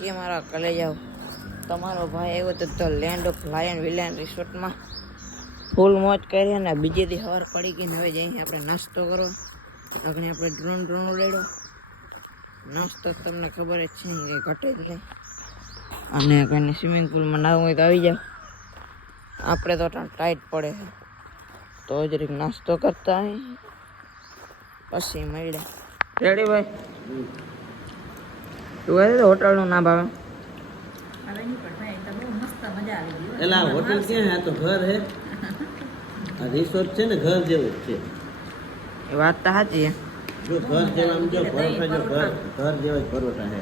બાકી અમારા કલે જાવ તમારો ભાઈ આવ્યો તો ધ લેન્ડ ઓફ લાયન વિલિયન રિસોર્ટમાં ફૂલ મોજ કરી અને બીજે દી સવાર પડી ગઈ. હવે જઈને આપણે નાસ્તો કરો. આગળ આપણે ડ્રોન ઉડાડ્યો. નાસ્તો તમને ખબર જ છે કે ઘટે જ નહીં. અને કંઈ સ્વિમિંગ પુલમાં નાવું હોય તો આવી જાવ. આપણે તો ટાઈટ પડે તો જરીક નાસ્તો કરતા હોય પછી મળ્યા. રેડી ભાઈ? તું કહે હોટલનું ના ભાવે? એલા હોટલ ક્યાં હે? આ તો ઘર હે. આ રિસોર્ટ છે ને ઘર જેવું જ છે. એ વાત તો સાચી છે. જો ઘર જેવા આમ જો પરોઠા જો ઘર જેવા જ પરોઠા હે.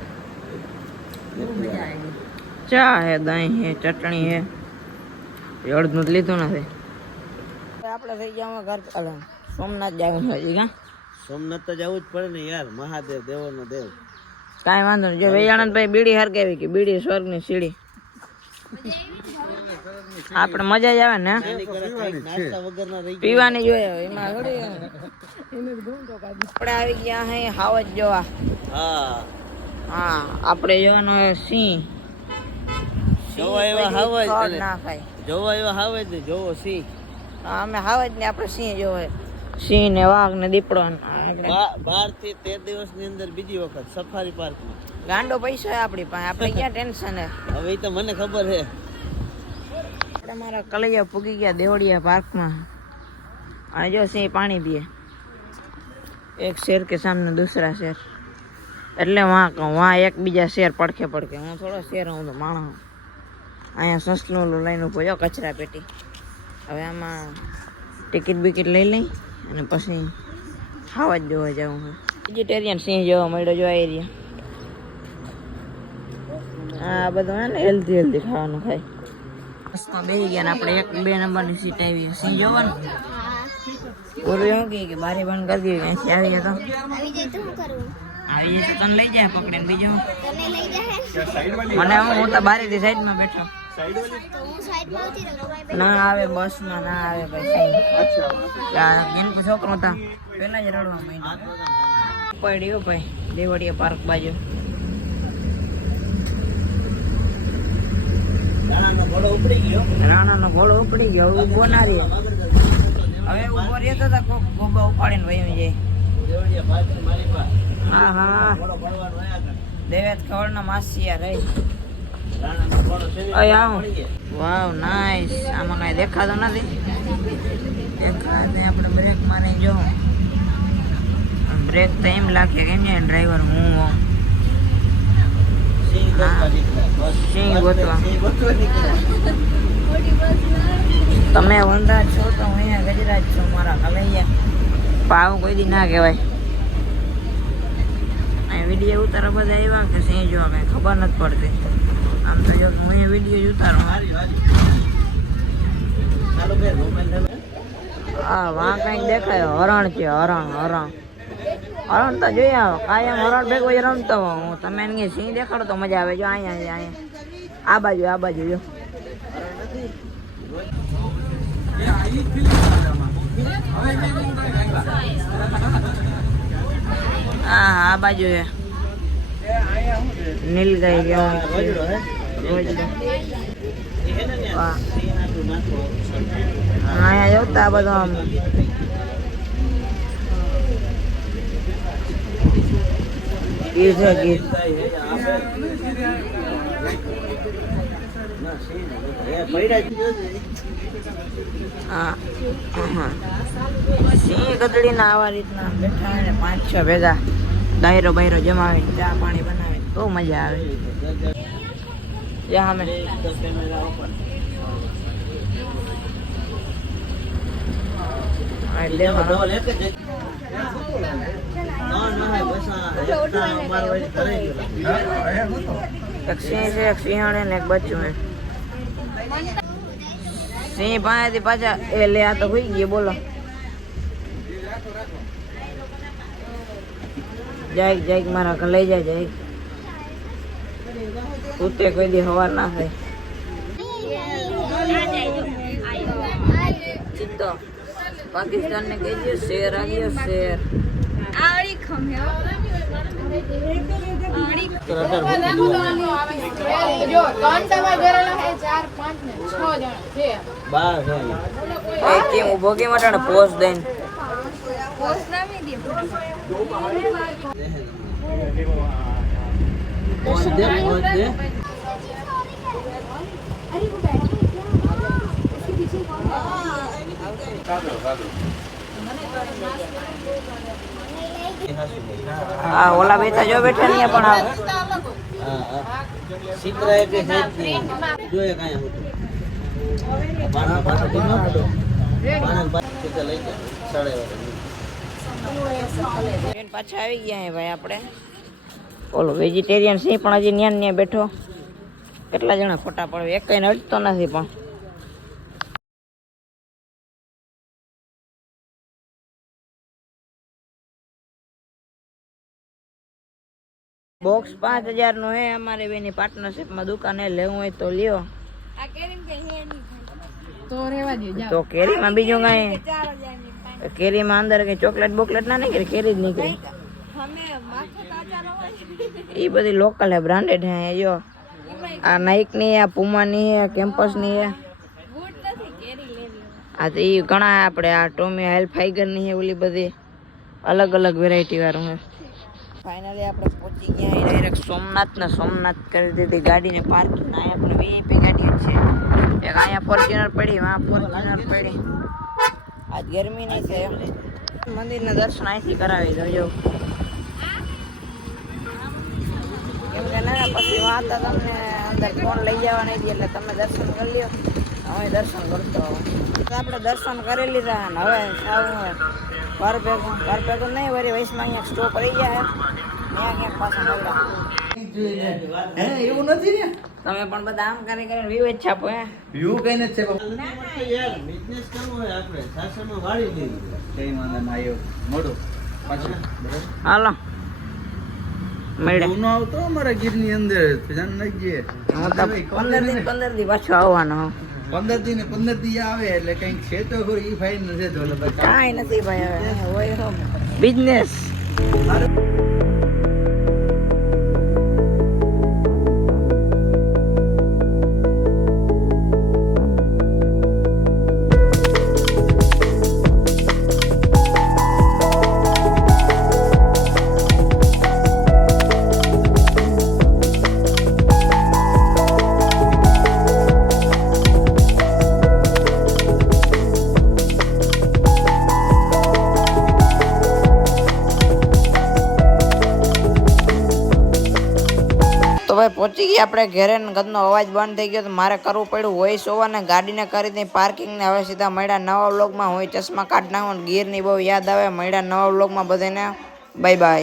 ચા હે, દહીં હે, ચટણી હે. અડધું જ લીધું નથી. આપણે થઈ ગયા ઘર સોમનાથ જવાનું હજી. કા સોમનાથ તો જવું જ પડે ને યાર, મહાદેવ દેવોનો દેવ. કાંઈ વાંધો નહીં. જો વેયાણંદભાઈ બીડી હરગાવી કે બીડી સ્વર્ગની સીડી. આપણે મજા જ આવે ને પીવાની જોઈએ. એમાં થોડી આપણે આવી ગયા હે હાવજ જોવા. હા આપણે જોવાનો સિંહ. જોવા એવા હાવજ ના ખાય. જોવા એવા હાવજ ને જોવો સિંહ. અમે હાવજ ને આપણે સિંહ જોવે. સિંહ ને વાઘ ને દીપડો. 12 થી 13 દિવસની અંદર બીજી વખત સફારી પાર્કમાં. ગાંડો પૈસો હે આપણી પાસે. આપણે ક્યાં ટેન્શન હે? હવે તો મને ખબર હે. આપણે મારા કલૈયા પૂગી ગયા દેવળિયા પાર્કમાં. અને જો સિંહ પાણી પીએ. એક શેર કે સામને દૂસરા શેર. એટલે વहाँ એક બીજા શેર પડખે હું થોડો શેર હું તો માણસ. અહીંયા સસલું લઈને ઉભો જો કચરા પેટી. હવે આમાં ટિકિટ બિકિટ લઈ લઈ અને પછી ખાવા જ જોવા જવું છે. વેજીટેરિયન સિંહ જોવા મળ્યો. જો એરિયા આ બધું હે ને હેલ્ધી ખાવાનું ખાય. બસમાં બેસી ગયા ને આપણે 1-2 નંબરની સીટ આવી. સિંહ જોવાનું પૂરું એવું કે બારી બંધ કરી દીધી. અહીંથી આવી જાય તો તને લઈ જાય પકડીને. બીજું મને હું તો બારીથી સાઈડમાં બેઠો. ના આવે બસમાં ના આવે ભાઈ. ગેનકો છોકરો હતા પેલા જ રડવા માંડ્યો. પડ્યો ભાઈ દેવળિયા પાર્ક બાજુ. રાણાનો ઘોડો ઉપડી ગયો. હવે ઉભો ના રહ્યો. હવે ઉભો રહેતો હતા કોક ગોબા ઉપાડીને વહી જાય. હા હા દેવેત ખવડના માસિયા રહી. વાવ નાઈસ. આમાં કઈ દેખાતો નથી. દેખાતે આપણે બ્રેક મારી જો. બ્રેક તો એમ લાગે કેમ ને ડ્રાઈવર હું સિંહ ગોતવા. તમે વંદા છો તો હું અહીંયા ગજરાજ છો. મારા કલૈયા પાવ કોઈ દી ના કહેવાય. અહીં વિડીયો ઉતારો બધા આવ્યા કે સિંહ જોવા કઈ ખબર નથી પડતી. આમ તો જો હું એ વિડીયો ઉતારું. હા વાં કઈક દેખાય. હરણ છે. હરણ તો જોઈ આવો. કાયમ હરણ ભેગો રમતો હું. તમે એને સિંહ દેખાડો તો મજા આવે. જો અહીંયા આ બાજુ જો. હા આ બાજુ છે નીલગાય કેવું. અહીંયા જોતા બધું આમ ગીર છે. ગીર હા સિંહ ગધડીના આવા રીતના બેઠા હોય ને 5-6 ભેગા દાયરો બાયરો જમાવીને ચા પાણી બનાવીને બહુ મજા આવે. અમે એક સિંહ છે, એક સિંહણ ને એક બચ્ચું હે. સિંહ પાસેથી પાછા એ લે આ તો હોઈ ગઈ. બોલો જાય મારા ઘર લઈ જાય. ઉતે કોઈ દી હવાર ના થાય. ચિત્તો પાકિસ્તાન ને કહી દો શેર આ ગયો. શેર આવડી ખમ્યો. જો 3 તમારે ઘરેલા હે 4 5 ને 6 જણા છે 12 છે એ કેમ ઊભો કેમ અટાણે પોઝ દઈને પોસ્ટ નામી દે પહોંચ દે હા ઓલા બેઠા જો બેઠા નહીં પણ આ હા ચિત્ર એક છે જોઈએ કાંઈ હતું પાણા પાછો દીનો પાણા પાછો ચિત્ર લઈ ગયા સાડે બેન પાછા આવી ગયા હે ભાઈ આપણે ઓલો વેજીટેરિયન છે પણ હજી ન્યા ન્યા બેઠો કેટલા જણા ફોટા પડે એક કઈ અડતો નથી પણ બોક્સ 5000 નું હે અમારે બેની પાર્ટનરશિપ માં દુકાને લેવું હોય તો લ્યો આ કેરીમ કે હે નહીં તો રેવા દે જાવ તો કેરીમાં બીજું કઈ કેરીમાં અંદર કઈ ચોકલેટ બોકલેટ ના નીકળે કેરી જ નીકળે અમે માથે તાજા રવા એ બધી લોકલ હે બ્રાન્ડેડ હે જો આ નાઇક ની આ પુમા ની આ કેમ્પસ ની હે ગુડ નથી કેરી લેવી આ તો ઈ ઘણા આપણે આ ટોમી હેલ ફાઈગર ની હે ઓલી બધી અલગ અલગ વેરાયટી વાળું હે ફાઇનલી આપણે પહોંચી ગયા હે ડાયરેક્ટ સોમનાથ કરી દીધી ગાડીને પાર્કિંગ આ આપણે વીઆઈપી ગાડી જ છે એક અહીંયા ફોર્ચ્યુનર પડી વાં ફોર્ચ્યુનર પડી આજ ગરમી નહીં છે મંદિરના દર્શન અહીંથી કરાવી દો કેમ કે ના પછી વાંતા તમને અંદર ફોન લઈ જવા નહીં દે એટલે તમે દર્શન કરી લ્યો હવે દર્શન કરતો આપણે દર્શન કરી લીધા ને હવે ઘર ભેગું નહીં વળી વયસમાં અહીંયા સ્ટોપ રહી ગયા ત્યાં ક્યાંક પાછા નવરા હે એવું નથી ને તમે પણ બધા આમ કરીને વ્યૂ જ છાપો હે વ્યૂ કઈ નથી છે યાર બિઝનેસ કરવો હોય આપણે સાસરમાં વાળી લેવી કઈ વાંધો ના આવ્યો મોટો પાછું હાલો મળે નો આવતો અમારા ગીરની અંદર ધ્યાન નાખજે હું તો 15 દી પાછું આવવાનો 15 દી ને 15 દી આવે એટલે કઈક છે તો ખરું ઈ ફાઈન નથી તો કાંઈ નથી ભાઈ હવે હોય બિઝનેસ તો ભાઈ પહોંચી ગયા આપણે ઘરે ને ગદનો અવાજ બંધ થઈ ગયો તો મારે કરવું પડ્યું વોઇસ ઓવર ને ગાડીને કરી દઈ પાર્કિંગ ને હવે સીધા મળ્યા નવા વ્લોગમાં હોય ચશ્મા કાઢ નાખો ગીરની બહુ યાદ આવે મળ્યા નવા વ્લોગમાં બધાને બાય બાય.